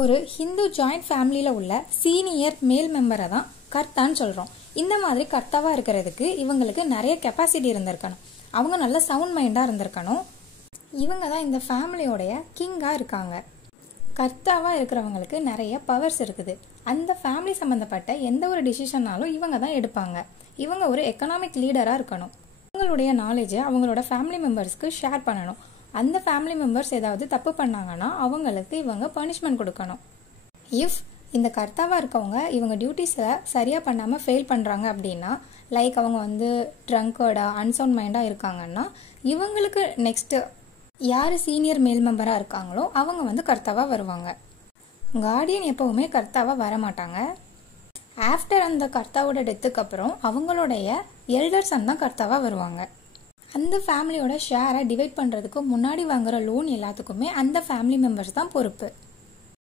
ஒரு ஹிந்து ஜாயிண்ட் ஃபேமிலியில் உள்ள சீனியர் மேல் மெம்பரை தான் கர்த்தான்னு சொல்கிறோம். இந்த மாதிரி கர்த்தாவாக இருக்கிறதுக்கு இவங்களுக்கு நிறைய கெப்பாசிட்டி இருந்திருக்கணும். அவங்க நல்ல சவுண்ட் மைண்டாக இருந்திருக்கணும். இவங்க தான் இந்த ஃபேமிலியோடைய கிங்காக இருக்காங்க. கர்த்தாவாக இருக்கிறவங்களுக்கு நிறைய பவர்ஸ் இருக்குது. அந்த ஃபேமிலி சம்மந்தப்பட்ட எந்த ஒரு டிசிஷன்னாலும் இவங்க தான் எடுப்பாங்க. இவங்க ஒரு எக்கனாமிக் லீடராக இருக்கணும். அவங்களுடைய நாலேஜை அவங்களோட ஃபேமிலி மெம்பர்ஸ்க்கு ஷேர் பண்ணணும். அந்த ஃபேமிலி மெம்பர்ஸ் ஏதாவது தப்பு பண்ணாங்கன்னா அவங்களுக்கு இவங்க பனிஷ்மெண்ட் கொடுக்கணும். இஃப் இந்த கர்த்தாவாக இருக்கவங்க இவங்க டியூட்டிஸை சரியாக பண்ணாமல் ஃபெயில் பண்ணுறாங்க அப்படின்னா, லைக் அவங்க ட்ரங்கர்டாக அன்சவுண்ட் மைண்டாக இருக்காங்கன்னா, இவங்களுக்கு நெக்ஸ்ட்டு யார் சீனியர் மேல் மெம்பராக இருக்காங்களோ அவங்க கர்த்தாவாக வருவாங்க. கார்டியன் எப்போவுமே கர்த்தாவாக வரமாட்டாங்க. ஆஃப்டர் அந்த கர்த்தாவோட டெத்துக்கு அப்புறம் அவங்களுடைய எல்டர் சன் தான் கர்த்தாவாக வருவாங்க. அந்த ஃபேமிலியோட ஷேரை டிவைட் பண்ணுறதுக்கு முன்னாடி வாங்குற லோன் எல்லாத்துக்குமே அந்த ஃபேமிலி மெம்பர்ஸ் தான் பொறுப்பு.